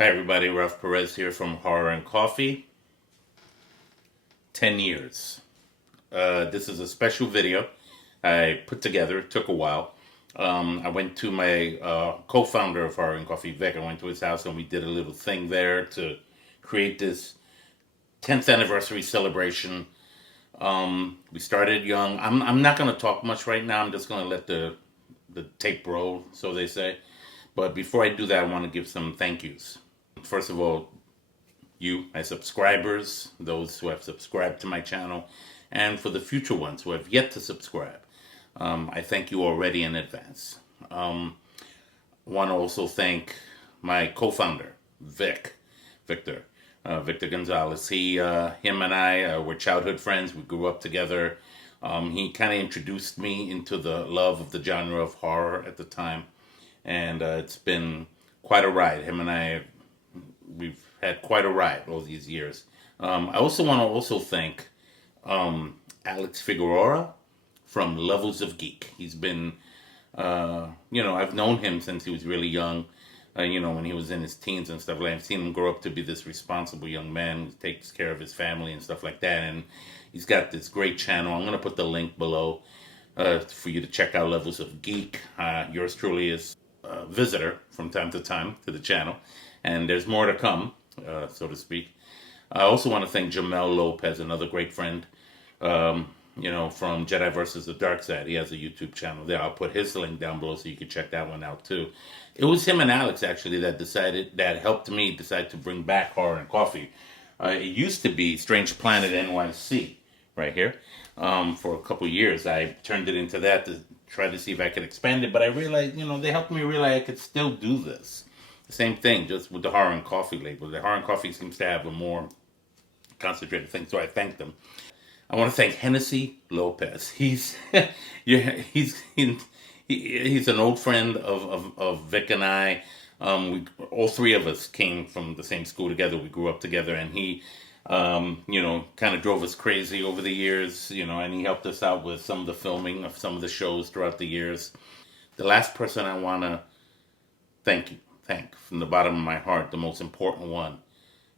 Hi everybody, Ralph Perez here from Horror and Coffee. 10 years. This is a special video I put together. It took a while. I went to my co-founder of Horror and Coffee, Vic. I went to his house and we did a little thing there to create this 10th anniversary celebration. We started young. I'm not going to talk much right now. I'm just going to let the tape roll, so they say. But before I do that, I want to give some thank yous. First of all, you, my subscribers, those who have subscribed to my channel, and for the future ones who have yet to subscribe, I thank you already in advance. I want to also thank my co-founder, Victor Gonzalez. Him and I were childhood friends. We grew up together. He kind of introduced me into the love of the genre of horror at the time, and it's been quite a ride. Him and I, we've had quite a ride all these years. I also want to thank Alex Figueroa from Levels of Geek. He's been, I've known him since he was really young. When he was in his teens and stuff like that. I've seen him grow up to be this responsible young man who takes care of his family and stuff like that. And he's got this great channel. I'm going to put the link below for you to check out Levels of Geek. Yours truly is a visitor from time to time to the channel. And there's more to come, so to speak. I also want to thank Jamel Lopez, another great friend, from Jedi vs. the Dark Side. He has a YouTube channel there. I'll put his link down below so you can check that one out too. It was him and Alex actually that helped me decide to bring back Horror and Coffee. It used to be Strange Planet NYC right here for a couple years. I turned it into that to try to see if I could expand it, but I realized, they helped me realize I could still do this. Same thing, just with the Horror and Coffee label. The Horror and Coffee seems to have a more concentrated thing, so I thank them. I want to thank Hennessy Lopez. He's he's an old friend of Vic and I. All three of us came from the same school together. We grew up together, and he, kind of drove us crazy over the years. And he helped us out with some of the filming of some of the shows throughout the years. The last person I want to thank from the bottom of my heart, the most important one,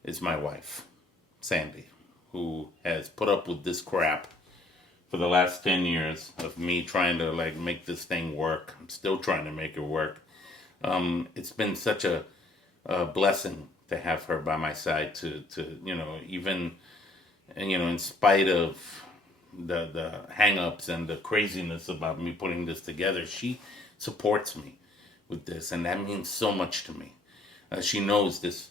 is my wife, Sandy, who has put up with this crap for the last 10 years of me trying to make this thing work. I'm still trying to make it work. It's been such a blessing to have her by my side to even, in spite of the hang-ups and the craziness about me putting this together, she supports me with this, and that means so much to me. She knows this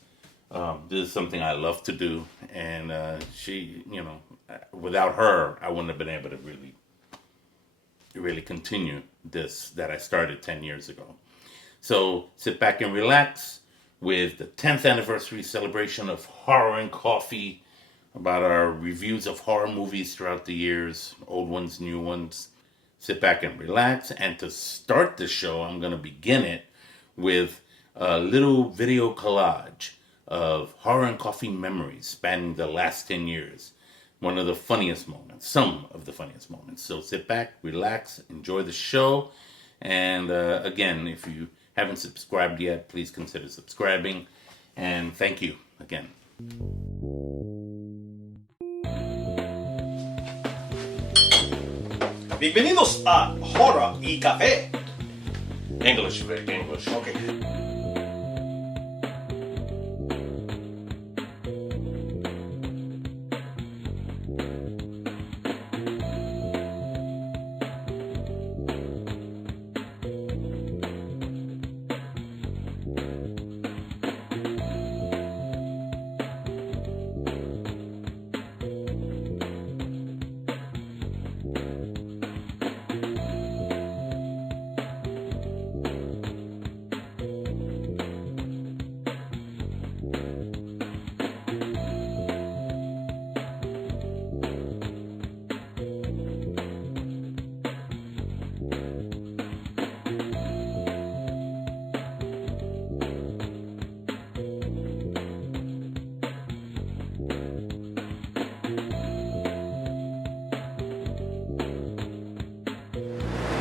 is something I love to do, and she, without her, I wouldn't have been able to really continue this that I started 10 years ago. So sit back and relax with the 10th anniversary celebration of Horror and Coffee, about our reviews of horror movies throughout the years, old ones, new ones. Sit back and relax, and to start the show, I'm going to begin it with a little video collage of Horror and Coffee memories spanning the last 10 years. One of the funniest moments, some of the funniest moments. So sit back, relax, enjoy the show. And again, if you haven't subscribed yet, please consider subscribing. And thank you again. Bienvenidos a Horror y Café. English, Vic, English. Okay.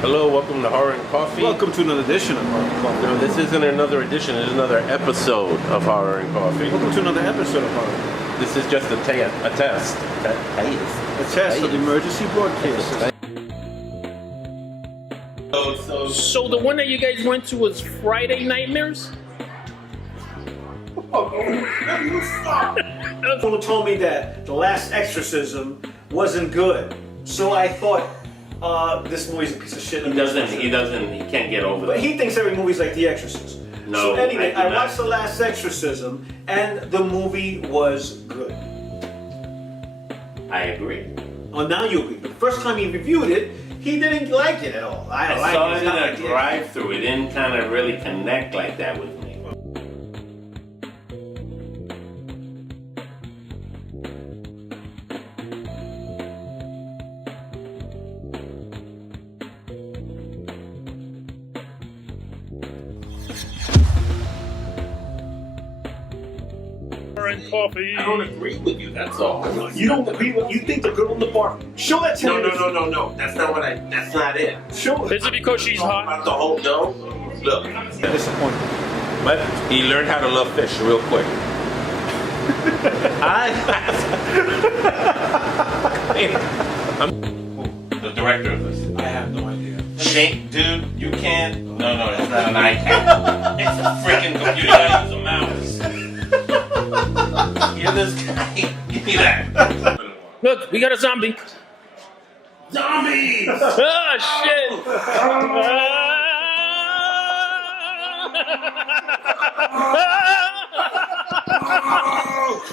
Hello, welcome to Horror and Coffee. Welcome to another edition of Horror and Coffee. No, this isn't another edition, it's another episode of Horror and Coffee. Welcome to another episode of Horror. This is just a test. A test of emergency broadcast. So the one that you guys went to was Friday Nightmares? Someone told me that The Last Exorcism wasn't good, so I thought this movie's a piece of shit. He can't get over But that. he thinks every movie's like The Exorcist. No, So anyway, I do I watched The Last Exorcism, and the movie was good. I agree. Oh, now you agree. The first time he reviewed it, he didn't like it at all. I saw it in a drive-through. It didn't kind of really connect like that with me. And coffee. I don't agree with you, that's all. You don't agree with? You think the girl in the bar? Show that to me. No. That's not it. Show it. Is it because she's hot? About the whole, no. Look. Disappointed. But he learned how to love fish real quick. I'm the director of this. I have no idea. Shane, dude, you can't. No, it's not an iPad. It's a freaking computer. You gotta use a mouse. Give this guy. Give me that. Look, we got a zombie. Zombies! Oh shit!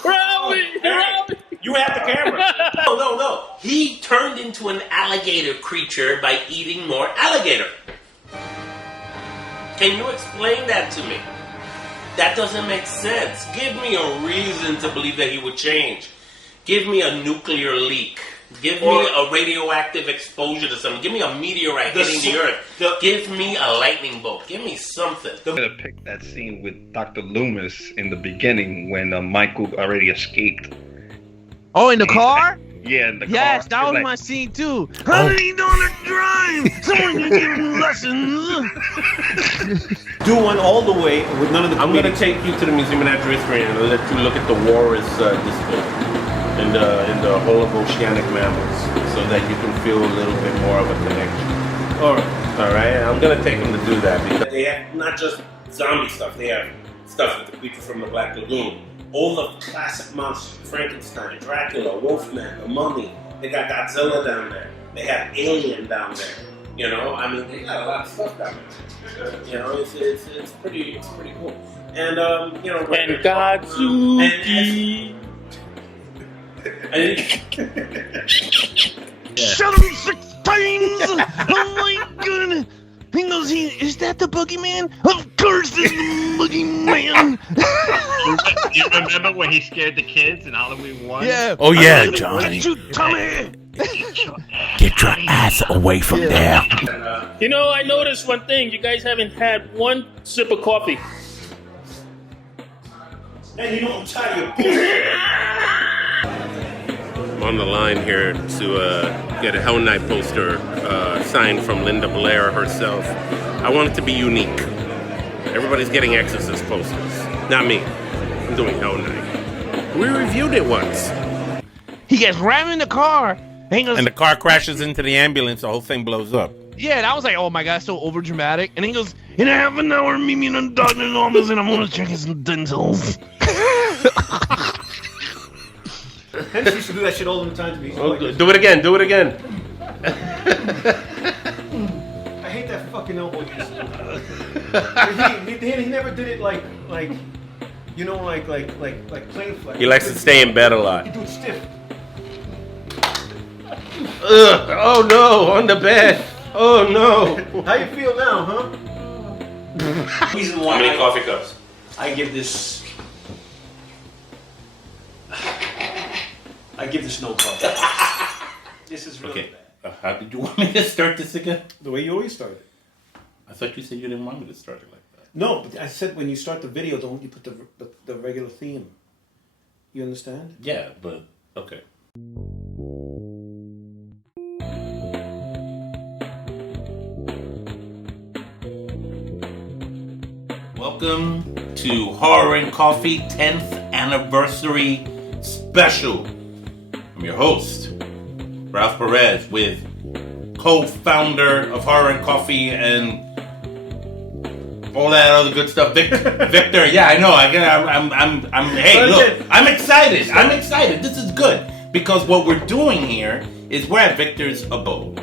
Robbie! You have the camera. No. He turned into an alligator creature by eating more alligator. Can you explain that to me? That doesn't make sense. Give me a reason to believe that he would change. Give me a nuclear leak. Give me a radioactive exposure to something. Give me a meteorite hitting the earth. Give me a lightning bolt. Give me something. I'm gonna pick that scene with Dr. Loomis in the beginning when Michael already escaped. Oh, in the car? Yeah, in the car. Yes, that was Like, my scene too. How did he know to drive? Someone can give him lessons. Do one all the way with none of the. I'm going to take you to the Museum of Natural History and let you look at the walrus display in the whole of oceanic mammals so that you can feel a little bit more of a connection. All right. I'm going to take them to do that because they have not just zombie stuff. They have stuff with the creature from the Black Lagoon. All the classic monsters, Frankenstein, Dracula, Wolfman, the Mummy. They got Godzilla down there. They have Alien down there. You know, I mean, they got a lot of stuff down there. You know, it's pretty cool. And you know, And Godzuki. Shut him 6 times. Oh my goodness. He knows is that the boogeyman? Of course it's the boogeyman. You remember when he scared the kids in Halloween 1? Yeah. Oh yeah, Johnny. You Tommy. Get your ass away from there. You know, I noticed one thing. You guys haven't had one sip of coffee. And you know I'm tired of I'm on the line here to get a Hell Night poster signed from Linda Blair herself. I want it to be unique. Everybody's getting Exorcist posters. Not me. I'm doing Hell Night. We reviewed it once. He gets rammed in the car. And he goes, And the car crashes into the ambulance, the whole thing blows up. yeah, and I was like, oh my god, so over dramatic. And he goes, in a half an hour, meet me in the doctor's office and I'm gonna check his dentals. Hence, you should do that shit all the time to me. Do it again. Do it again. I hate that fucking elbow. he never did it like you know, like plain flex. He likes to stay in bed a He lot. do it stiff. Ugh. Oh no, on the bed. Oh no. How you feel now, huh? Reason why How many coffee cups? I give this no coffee. This is really Okay. bad. How did you want me to start this again? The way you always started. I thought you said you didn't want me to start it like that. No, but I said when you start the video, don't you put the regular theme? You understand? Yeah, but okay. welcome to Horror and Coffee 10th Anniversary Special. I'm your host, Ralph Perez, with co-founder of Horror and Coffee and all that other good stuff, Victor. Yeah, I know. Hey, look, I'm excited. This is good because what we're doing here is we're at Victor's abode.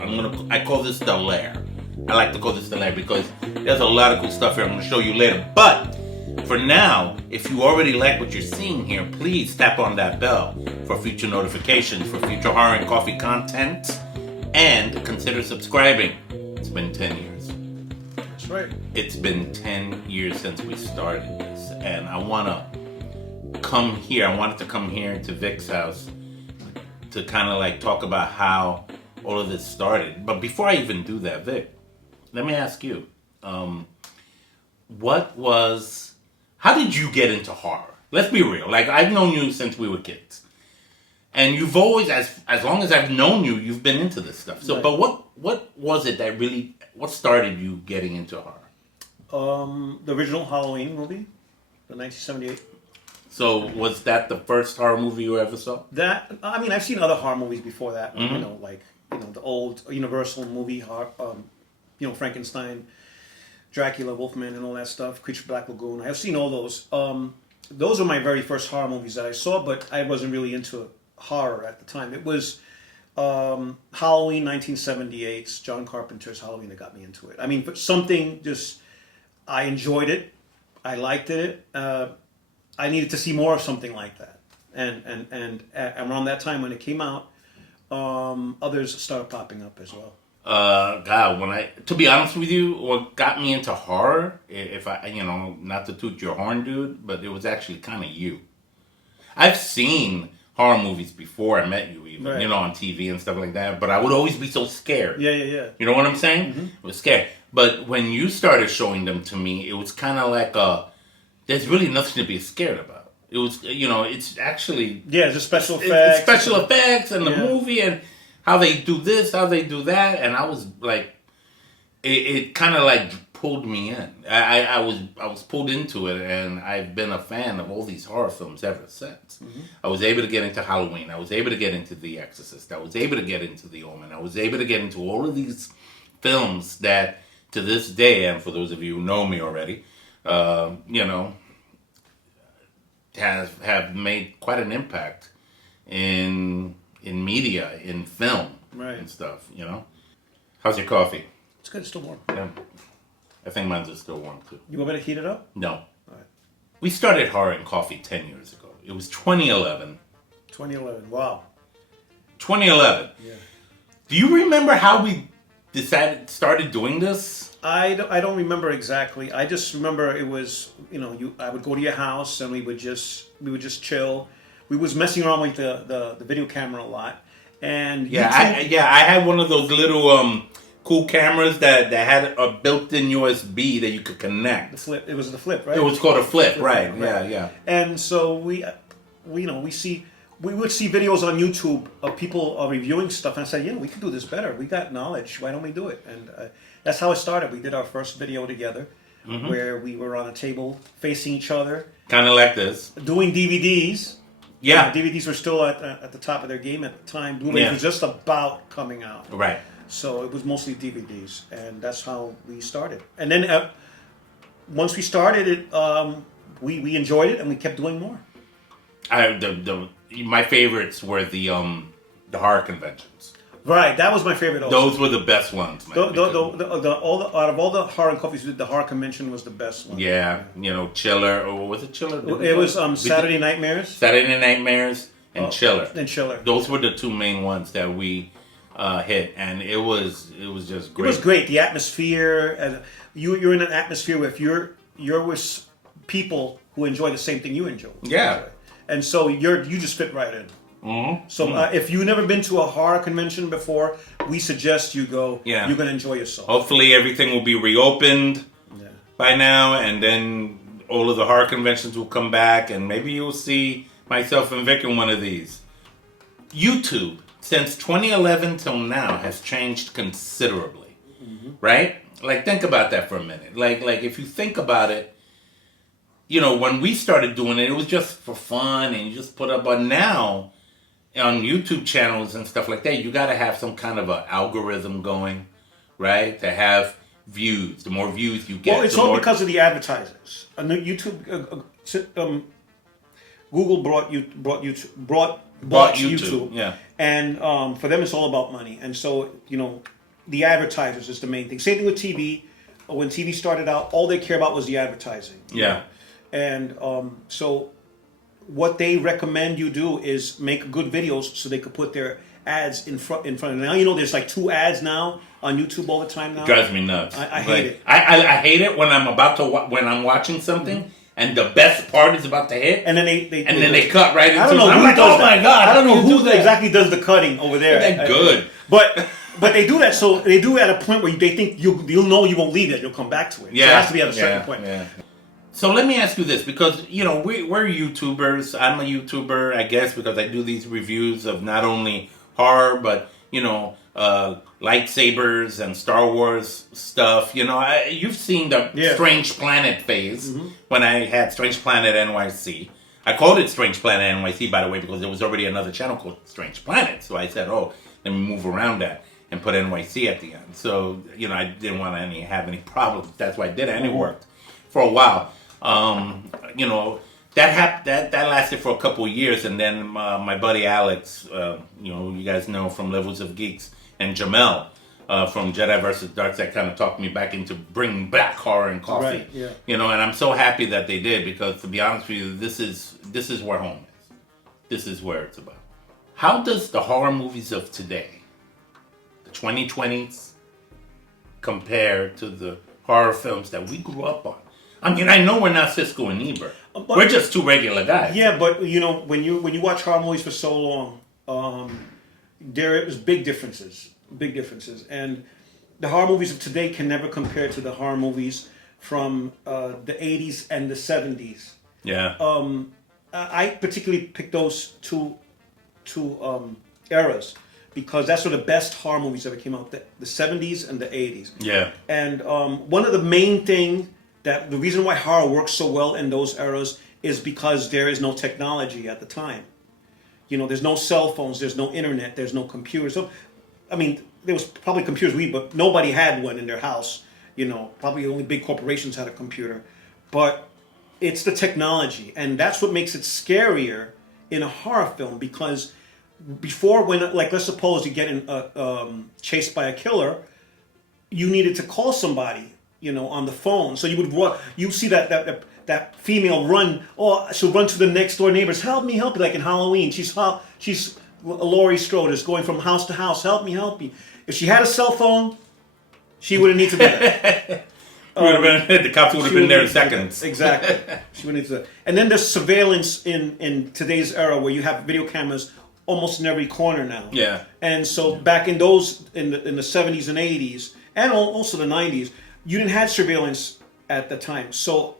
I call this the lair. I like to call this the lair because there's a lot of cool stuff here I'm going to show you later. But for now, if you already like what you're seeing here, please tap on that bell for future notifications, for future Horror and Coffee content, and consider subscribing. It's been 10 years. That's right. It's been 10 years since we started this, and I wanted to come here to Vic's house to kind of like talk about how all of this started. But before I even do that, Vic, let me ask you, how did you get into horror? Let's be real. Like, I've known you since we were kids. And you've always, as long as I've known you, you've been into this stuff. So, right. But what was it that really, what started you getting into horror? The original Halloween movie, the 1978. So, was that the first horror movie you ever saw? I've seen other horror movies before that. Mm-hmm. The old Universal movie horror, Frankenstein, Dracula, Wolfman, and all that stuff. Creature Black Lagoon. I've seen all those. Those were my very first horror movies that I saw, but I wasn't really into horror at the time. It was Halloween 1978's John Carpenter's Halloween that got me into it. I mean, but something just, I enjoyed it. I liked it. I needed to see more of something like that. And around that time when it came out, others started popping up as well. To be honest with you, what got me into horror, if I, not to toot your horn, dude, but it was actually kind of you. I've seen horror movies before I met you, even, right. On TV and stuff like that, but I would always be so scared. Yeah. You know what I'm saying? Mm-hmm. I was scared. But when you started showing them to me, it was kind of like there's really nothing to be scared about. It was, it's actually... Yeah, the special effects. It's special effects and the movie and how they do this, how they do that, and I was like, it kind of like pulled me in. I was pulled into it, and I've been a fan of all these horror films ever since. Mm-hmm. I was able to get into Halloween. I was able to get into The Exorcist. I was able to get into The Omen. I was able to get into all of these films that, to this day, and for those of you who know me already, have made quite an impact in media, in film, right. and stuff, How's your coffee? It's good, it's still warm. Yeah. I think mine's is still warm, too. You want me to heat it up? No. All right. We started Horror and Coffee 10 years ago. It was 2011. 2011, wow. 2011. Yeah. Do you remember how we started doing this? I don't remember exactly. I just remember it was, I would go to your house and we would just chill. We was messing around with the video camera a lot. And I had one of those little cool cameras that had a built-in USB that you could connect. The flip. It was the flip, right? It was called a flip, right? Yeah. And so we would see videos on YouTube of people reviewing stuff, and I said, we can do this better. We got knowledge. Why don't we do it? And that's how it started. We did our first video together, mm-hmm. where we were on a table facing each other, kind of like this, doing DVDs. Yeah, DVDs were still at the top of their game at the time. Blu-ray was just about coming out. Right. So it was mostly DVDs, and that's how we started. And then once we started it, we enjoyed it, and we kept doing more. My favorites were the horror conventions. Right, that was my favorite also. Those were the best ones, man. Out of all the horror coffees, the horror convention was the best one. Yeah, Chiller, or was it Chiller? It was Saturday Nightmares. Saturday Nightmares and Chiller. And Chiller. Those were the two main ones that we hit, and it was just great. It was great. The atmosphere, and you're in an atmosphere where if you're with people who enjoy the same thing you enjoy. Yeah. And so you just fit right in. Mm-hmm. So if you've never been to a horror convention before, we suggest you go. Yeah. You're going to enjoy yourself. Hopefully everything will be reopened by now, and then all of the horror conventions will come back, and maybe you'll see myself and Vic in one of these. YouTube, since 2011 till now, has changed considerably, right? Like, think about that for a minute. Like if you think about it, when we started doing it, it was just for fun and you just put up. But now, on YouTube channels and stuff like that, you got to have some kind of an algorithm going, right? To have views. The more views you get, well, it's all because of the advertisers. YouTube, Google bought YouTube. Yeah. And for them, it's all about money. And so, the advertisers is the main thing. Same thing with TV. When TV started out, all they care about was the advertising. Yeah. And so what they recommend you do is make good videos so they could put their ads in front of them. Now, there's like 2 ads now on YouTube all the time now. It drives me nuts. I hate it. I hate it when I'm when I'm watching something and the best part is about to hit, and then they cut right into it. I don't know I'm who like, does oh my that. God, I don't know how do you who do that? exactly does the cutting over there. They're good. But they do that, so they do it at a point where they think you'll know you won't leave it. You'll come back to it. Yeah. So it has to be at a certain point. Yeah. So let me ask you this, because we're YouTubers. I'm a YouTuber, I guess, because I do these reviews of not only horror but lightsabers and Star Wars stuff. You've seen the Strange Planet phase when I had Strange Planet NYC. I called it Strange Planet NYC, by the way, because there was already another channel called Strange Planet. So I said, let me move around that and put NYC at the end. So, I didn't want to have any problems. That's why I did it, and it worked for a while. That lasted for a couple of years, and then my buddy Alex, you guys know from Levels of Geeks, and Jamel from Jedi vs. Dark Side kind of talked me back into bringing back horror and coffee. Right, yeah. And I'm so happy that they did, because to be honest with you, this is where home is. This is where it's about. How does the horror movies of today, the 2020s, compare to the horror films that we grew up on? I mean, I know we're not Siskel and Ebert. We're just 2 regular guys. Yeah, but when you watch horror movies for so long, there is big differences, and the horror movies of today can never compare to the horror movies from the 80s and the 70s. Yeah. I particularly picked those two eras because that's where the best horror movies ever came out, the 70s and the 80s. Yeah. And one of the main things the reason why horror works so well in those eras is because there is no technology at the time. There's no cell phones, there's no internet, there's no computers. So, I mean, there was probably computers, but nobody had one in their house. Probably only big corporations had a computer. But it's the technology, and that's what makes it scarier in a horror film, because before, let's suppose you get chased by a killer, you needed to call somebody, on the phone. So you see that female run, she'll run to the next door neighbors, help me, like in Halloween. She's Laurie Strode is going from house to house, help me. If she had a cell phone, she wouldn't need to do that. The cops would have been there in seconds. Exactly. She wouldn't need to. And then there's surveillance in today's era where you have video cameras almost in every corner now. Yeah. And so back in the 70s and 80s, and also the 90s, you didn't have surveillance at the time. So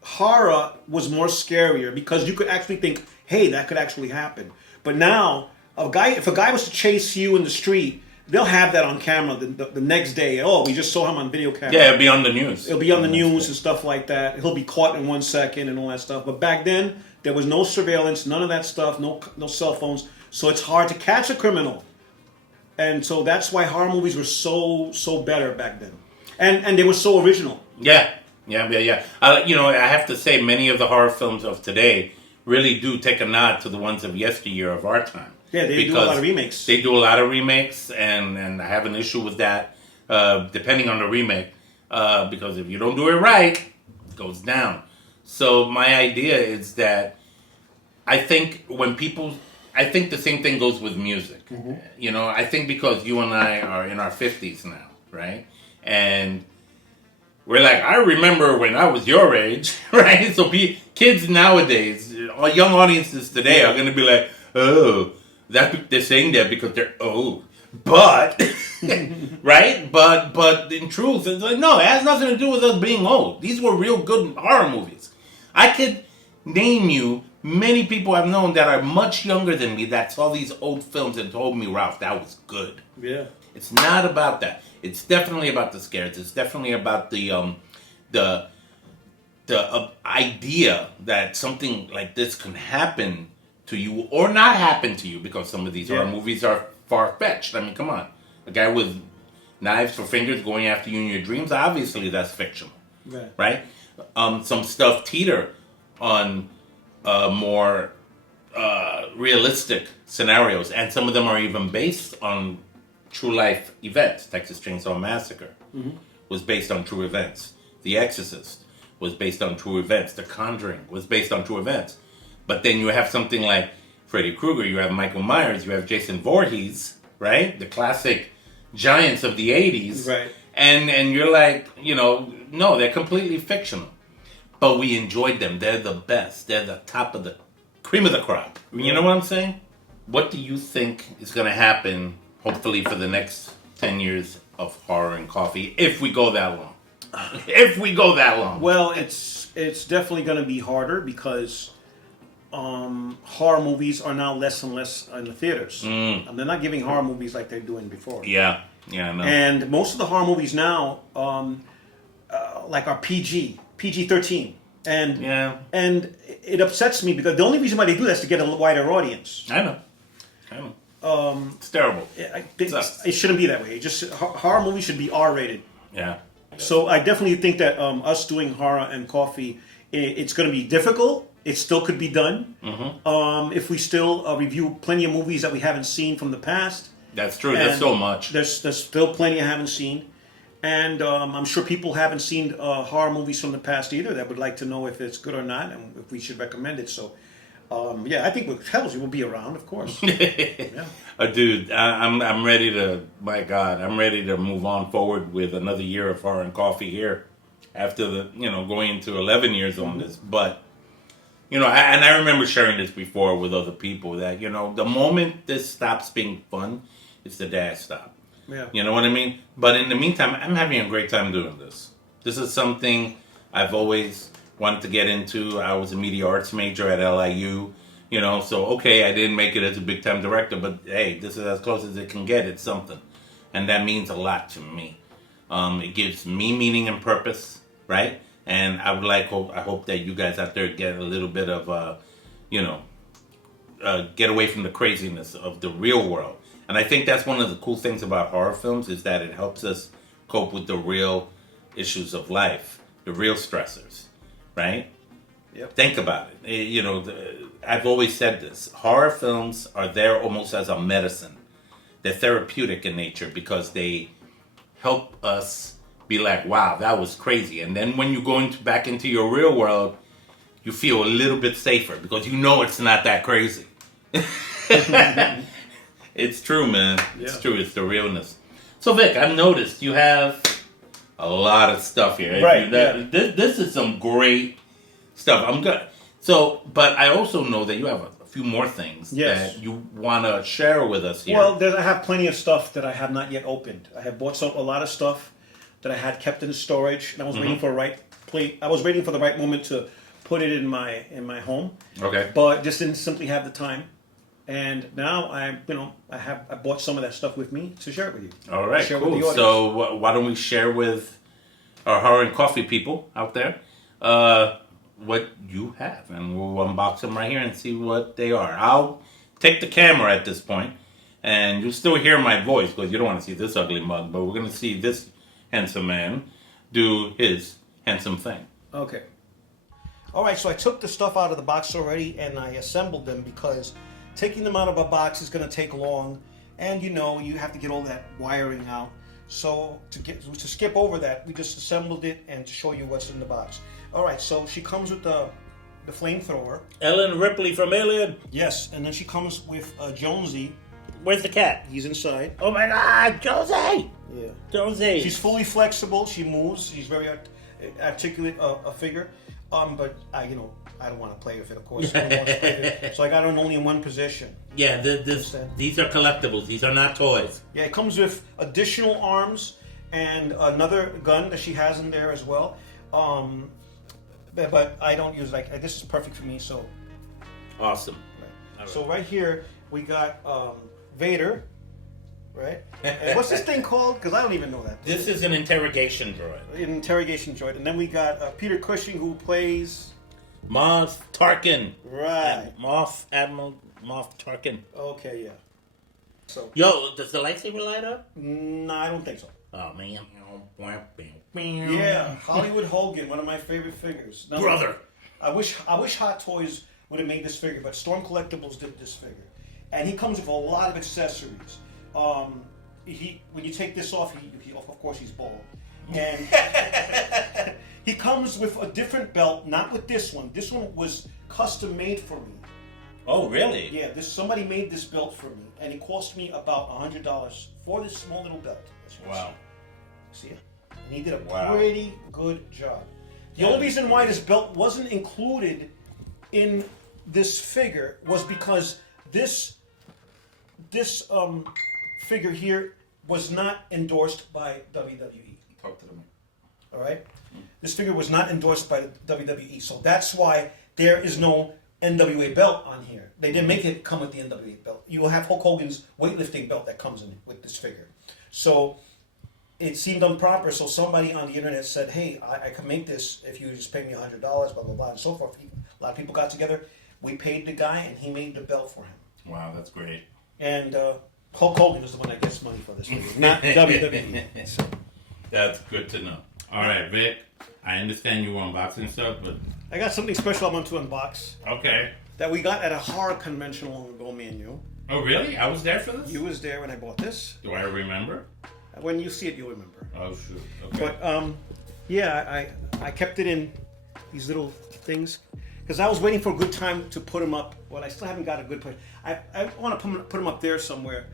horror was more scarier because you could actually think, hey, that could actually happen. But now, if a guy was to chase you in the street, they'll have that on camera the next day. We just saw him on video camera. Yeah, it'll be on the news. It'll be on the news and stuff like that. He'll be caught in 1 second and all that stuff. But back then, there was no surveillance, none of that stuff, no cell phones. So it's hard to catch a criminal. And so that's why horror movies were so better back then. And they were so original. Yeah. I have to say, many of the horror films of today really do take a nod to the ones of yesteryear of our time. Yeah, they do a lot of remakes. They do a lot of remakes, and I have an issue with that, depending on the remake, because if you don't do it right, it goes down. So my idea is that I think the same thing goes with music. Mm-hmm. I think because you and I are in our 50s now, right? And we're like, I remember when I was your age, right? So kids nowadays, young audiences today are going to be like, they're saying that because they're old. But, right? But in truth, it's like, no, it has nothing to do with us being old. These were real good horror movies. I could name you many people I've known that are much younger than me that saw these old films and told me, Ralph, that was good. Yeah. It's not about that. It's definitely about the scares. It's definitely about the the idea that something like this can happen to you or not happen to you, because some of these horror movies are far-fetched. I mean, come on. A guy with knives for fingers going after you in your dreams, obviously that's fictional. Right? Some stuff teeter on more realistic scenarios, and some of them are even based on true life events. Texas Chainsaw Massacre was based on true events. The Exorcist was based on true events. The Conjuring was based on true events. But then you have something like Freddy Krueger, you have Michael Myers, you have Jason Voorhees, right? The classic giants of the 80s. Right. And you're like, no, they're completely fictional. But we enjoyed them. They're the best. They're the top of the cream of the crop. You know what I'm saying? What do you think is going to happen, hopefully, for the next 10 years of horror and coffee, if we go that long? If we go that long. Well, it's definitely going to be harder because horror movies are now less and less in the theaters. And they're not giving horror movies like they're doing before. Yeah, I know. And most of the horror movies now, like are PG-13. And it upsets me because the only reason why they do that is to get a wider audience. I know. It's terrible. It shouldn't be that way. Horror movies should be R-rated. Yeah. So I definitely think that us doing horror and coffee, it's going to be difficult. It still could be done. If we still review plenty of movies that we haven't seen from the past. That's true. There's so much. There's still plenty I haven't seen. And I'm sure people haven't seen horror movies from the past either that would like to know if it's good or not and if we should recommend it. So, I think with Hells, it will be around, of course. Dude, I'm ready to, my God, I'm ready to move on forward with another year of horror and coffee here after going into 11 years on this. But, and I remember sharing this before with other people that, the moment this stops being fun, it's the day I stop. Yeah. You know what I mean? But in the meantime, I'm having a great time doing this. This is something I've always wanted to get into. I was a media arts major at LIU, so okay, I didn't make it as a big time director, but hey, this is as close as it can get. It's something. And that means a lot to me. It gives me meaning and purpose, right? And I hope that you guys out there get a little bit of, get away from the craziness of the real world. And I think that's one of the cool things about horror films is that it helps us cope with the real issues of life, the real stressors, right? Yep. Think about it. I've always said this. Horror films are there almost as a medicine. They're therapeutic in nature because they help us be like, wow, that was crazy. And then when you go back into your real world, you feel a little bit safer because it's not that crazy. It's true, man. It's true. It's the realness. So, Vic, I've noticed you have a lot of stuff here. Right. This is some great stuff. I'm good. So, but I also know that you have a few more things that you want to share with us here. Well, I have plenty of stuff that I have not yet opened. I have bought a lot of stuff that I had kept in storage, and I was waiting for the right moment to put it in my home. Okay. But just didn't simply have the time. And now I bought some of that stuff with me to share it with you. All right, share cool. With the audience. So why don't we share with our horror and coffee people out there what you have, and we'll unbox them right here and see what they are. I'll take the camera at this point, and you'll still hear my voice because you don't want to see this ugly mug, but we're going to see this handsome man do his handsome thing. Okay. All right, so I took the stuff out of the box already, and I assembled them because taking them out of a box is going to take long, and you have to get all that wiring out. So to skip over that, we just assembled it and to show you what's in the box. All right, so she comes with the flamethrower. Ellen Ripley from Alien. Yes, and then she comes with Jonesy. Where's the cat? He's inside. Oh my God, Josie! Yeah. Josie. She's fully flexible. She moves. She's very articulate a figure. But I don't want to play with it, of course. So I got it only in one position. Yeah, these are collectibles. These are not toys. Yeah, it comes with additional arms and another gun that she has in there as well. But I don't use this is perfect for me. So awesome. Right. So right here we got Vader, right? And what's this thing called? Because I don't even know that. This is an interrogation droid. An interrogation droid. And then we got Peter Cushing, who plays... Moff Tarkin. Right. Admiral Moff Tarkin. Okay, yeah. So. Yo, does the lightsaber light up? No, I don't think so. Oh, man. Yeah, Hollywood Hogan, one of my favorite figures. Now, Brother. I wish Hot Toys would have made this figure, but Storm Collectibles did this figure. And he comes with a lot of accessories. When you take this off, he of course he's bald. And he comes with a different belt, not with this one. This one was custom made for me. Oh, really? Yeah, somebody made this belt for me, and it cost me about $100 for this small little belt. Wow. See it? And he did a Wow. pretty good job. The only reason why this belt wasn't included in this figure was because this figure here was not endorsed by WWE. Talk to them. All right? This figure was not endorsed by the WWE, so that's why there is no NWA belt on here. They didn't make it come with the NWA belt. You will have Hulk Hogan's weightlifting belt that comes in with this figure. So it seemed improper, so somebody on the internet said, hey, I can make this if you just pay me $100, blah, blah, blah, and so forth. A lot of people got together. We paid the guy, and he made the belt for him. Wow, that's great. And Hulk Hogan is the one that gets money for this movie, not WWE. So. That's good to know. All right, Vic, I understand you were unboxing stuff, but... I got something special I want to unbox. Okay. That we got at a horror convention long ago, me and you. Oh, really? I was there for this? You was there when I bought this. Do I remember? When you see it, you'll remember. Oh, shoot. Okay. But, yeah, I kept it in these little things. Because I was waiting for a good time to put them up. Well, I still haven't got a good place. I want to put them up there somewhere.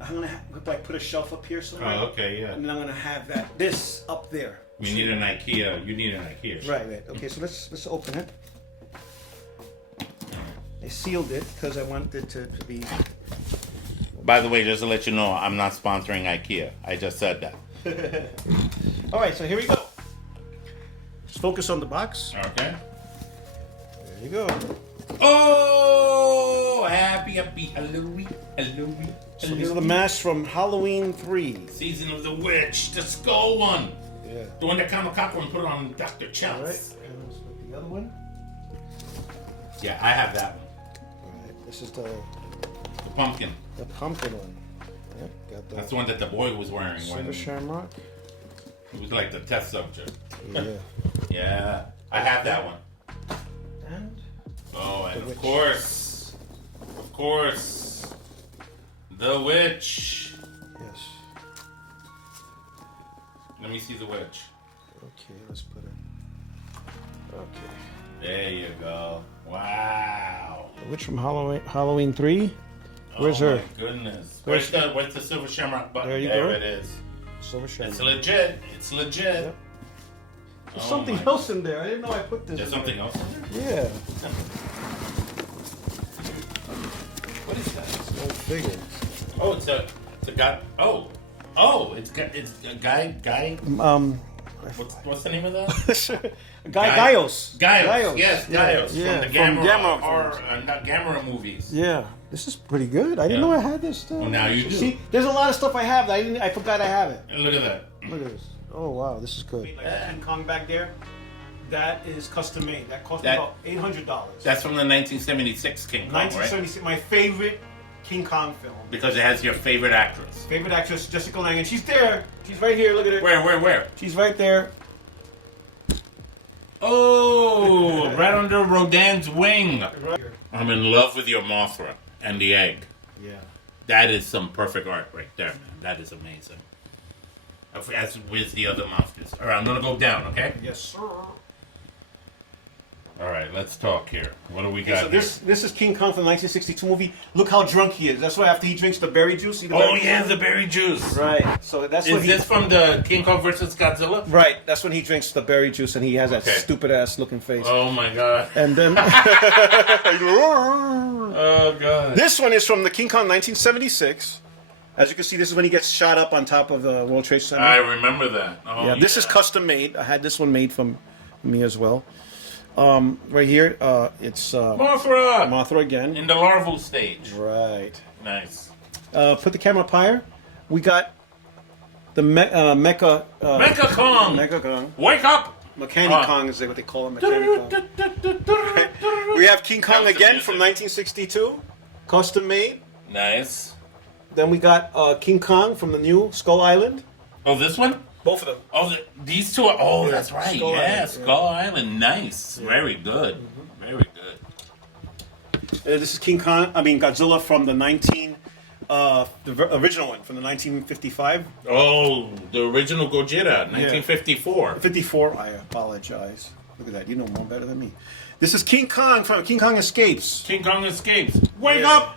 I'm going to put a shelf up here somewhere. Oh, okay, yeah. And then I'm going to have this up there. You need an IKEA. You need an IKEA. Right. Okay, so let's open it. I sealed it because I wanted it to be... By the way, just to let you know, I'm not sponsoring IKEA. I just said that. All right, so here we go. Let's focus on the box. Okay. There you go. Oh, happy Halloween. So these are the masks from Halloween 3. Season of the Witch, the skull one. Yeah. The one that Kamakawa and put on Dr. Chels. All right, and let's put the other one. Yeah, I have that one. All right, this is the pumpkin. The pumpkin one. Yeah, got the That's the one that the boy was wearing. Silver Shamrock. It was like the test subject. Yeah. Yeah, I have that one. And oh, and of course, the witch. Yes. Let me see the witch. Okay, let's put it. Okay. There you go. Wow. The witch from Halloween 3. Where's oh her? My goodness. Where's the silver shamrock button? There you go. There it is. Silver Shamrock. It's legit. It's legit. Yep. There's something else in there. I didn't know I put this. There's something else in there? Yeah. What is that? It's an old figure. Oh, it's a guy. Oh, it's a guy. What's the name of that? Gaios. Gaios. Yes, Gaios. Yeah. From the Gamera, Gamera not Gamera movies. Yeah. This is pretty good. I didn't know I had this stuff. Well, now you do. See, there's a lot of stuff I have that I forgot I have it. And look at that. Look at this. Oh wow, this is good. Like King Kong back there. That is custom made. That cost me about $800. That's from the 1976 King Kong, 1976, right? My favorite King Kong film. Because it has your favorite actress. Favorite actress, Jessica Lange. And she's there. She's right here. Look at her. Where? She's right there. Oh, right under Rodin's wing. Right here. I'm in love with your Mothra and the egg. Yeah. That is some perfect art right there, man. That is amazing. As with the other monsters. All right, I'm going to go down, okay? Yes, sir. All right, let's talk here. What do we got so here? this is King Kong from the 1962 movie. Look how drunk he is. That's why after he drinks the berry juice. See the berry juice? The berry juice. Right. So that's Is this from the King Kong versus Godzilla? Right. That's when he drinks the berry juice and he has that stupid ass looking face. Oh my god. And then oh god. This one is from the King Kong 1976. As you can see, this is when he gets shot up on top of the World Trade Center. I remember that. Oh, yeah, this is custom made. I had this one made from me as well. Right here, it's Mothra. Mothra again. In the larval stage. Right. Nice. Put the camera up higher. We got the Mecha Mecha Kong! Mecha Kong. Wake up! Mechanic Kong is what they call him. Mechanic Kong. We have King Kong again from 1962, custom made. Nice. Then we got King Kong from the new Skull Island. Oh, this one? Both of them. Oh, these two are... Oh, Yeah, that's right. Skull Yeah, Island, Skull Island. Nice. Very good. Very good. This is Godzilla from the original one from the 1955. Oh, the original Gojira, 1954. 54. I apologize. Look at that. You know more better than me. This is King Kong from King Kong Escapes. King Kong Escapes. Wake up!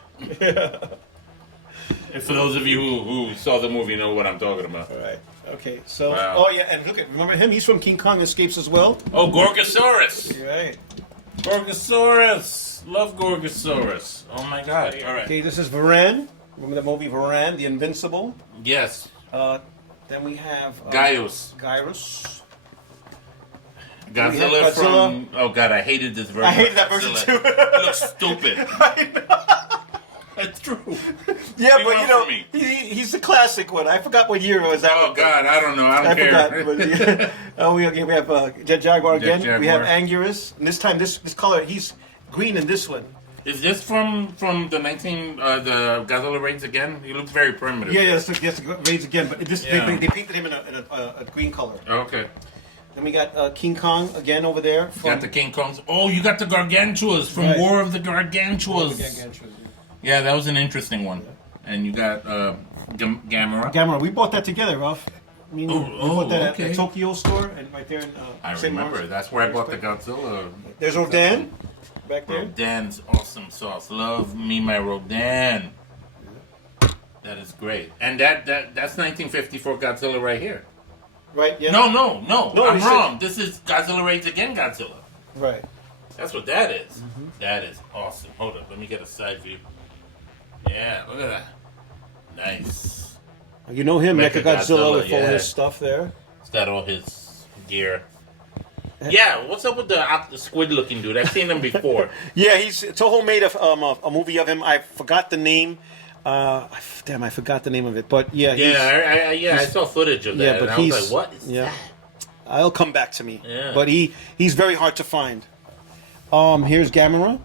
And for those of you who saw the movie, know what I'm talking about. All right. Okay. So. Wow. Oh yeah, and remember him? He's from King Kong Escapes as well. Oh, Gorgosaurus. Right. Gorgosaurus. Love Gorgosaurus. Oh my God. All right. Okay. This is Varan. Remember the movie Varan, the Invincible? Yes. Then we have Gaius. Gyrus. Godzilla, Godzilla. from... Oh God, I hated this version. I hated of that version Godzilla. too. It looks stupid. That's true. Yeah, What do but you you know, want from me? he's the classic one. I forgot what year it was. Oh God, I don't know. I don't care. forgot. But, oh, we have Jet Jaguar again. Jet We have Jaguar. Anguirus. And this time, this color, he's green in this one. Is this from the the Godzilla Raids Again? He looks very primitive. Yeah, that's Raids again. But this Yeah. they painted him in a green color. Okay. Then we got King Kong again over there. You From got the King Kongs. Oh, you got the Gargantuas from Right. War of the Gargantuas. Yeah, that was an interesting one. And you got Gamera. Gamera. We bought that together, Ralph. We bought that okay. at the Tokyo store and right there in I St. remember. Mark's. That's where I bought the Godzilla. There's Rodan back there. Rodan's awesome sauce. Love me my Rodan. That is great. And that's 1954 Godzilla right here. Right. Yeah. No, No, I'm he said- wrong. This is Godzilla Raids Again Godzilla. Right. That's what that is. That is awesome. Hold up, let me get a side view. Yeah, look at that. Nice. You know him, Mechagodzilla, with all yeah. his stuff there. He's got all his gear. Yeah, what's up with the squid-looking dude? I've seen him before. Yeah, Toho made a movie of him. I forgot the name. Damn, I forgot the name of it. But yeah, I saw footage of that. Yeah, but and I was like, what is that? I'll come back to me. Yeah. But he's very hard to find. Here's Gamera.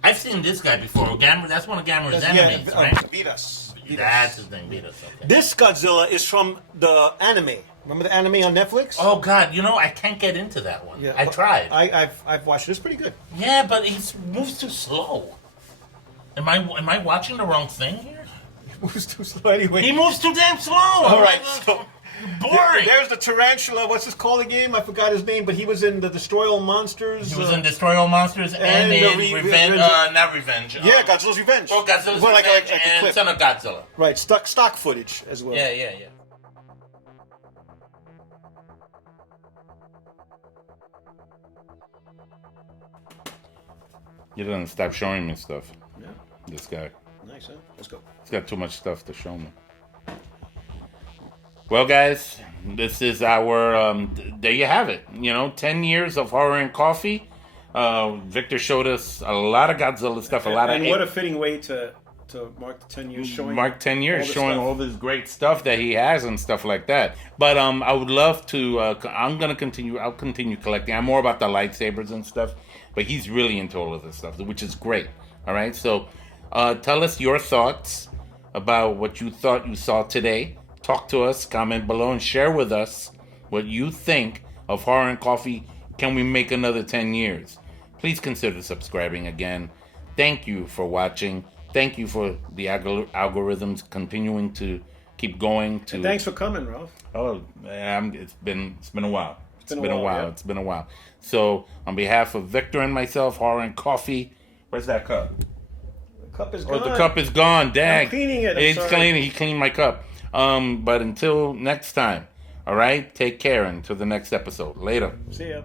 I've seen this guy before. That's one of Gamera's Yeah, enemies, right? Vitas. That's his name, Vitas. Okay. This Godzilla is from the anime. Remember the anime on Netflix? Oh God, I can't get into that one. Yeah, I but tried. I've watched it. It's pretty good. Yeah, but he moves too slow. Am I watching the wrong thing here? It moves too slow anyway. He moves too damn slow. All right, so boring. there's the tarantula. What's this called again? I forgot his name, but he was in the Destroy All Monsters. He was in Destroy All Monsters and the in Revenge. Revenge. Not Revenge. Yeah, Godzilla's Revenge. Oh, Godzilla's Well, Revenge like a and clip. Son of Godzilla. Right, stock footage as well. Yeah. You didn't stop showing me stuff. Yeah. This guy. Nice, huh? Let's go. He's got too much stuff to show me. Well, guys, this is our. There you have it. 10 years of horror and coffee. Victor showed us a lot of Godzilla stuff. And what a fitting way to mark the 10 years showing. Mark 10 years all the showing stuff. all this great stuff that he has and stuff like that. But I would love to. I'm gonna continue. I'll continue collecting. I'm more about the lightsabers and stuff. But he's really into all of this stuff, which is great. All right. So tell us your thoughts about what you thought you saw today. Talk to us, comment below, and share with us what you think of Horror and Coffee. Can we make another 10 years? Please consider subscribing again. Thank you for watching. Thank you for the algorithms continuing to keep going. And thanks for coming, Ralph. Oh, it's been a while. It's been a while. So, on behalf of Victor and myself, Horror and Coffee, where's that cup? The cup is Oh, gone. the cup is gone. Dang. I'm cleaning it. I'm It's sorry. cleaning. He cleaned my cup. But until next time, all right? Take care until the next episode. Later. See ya.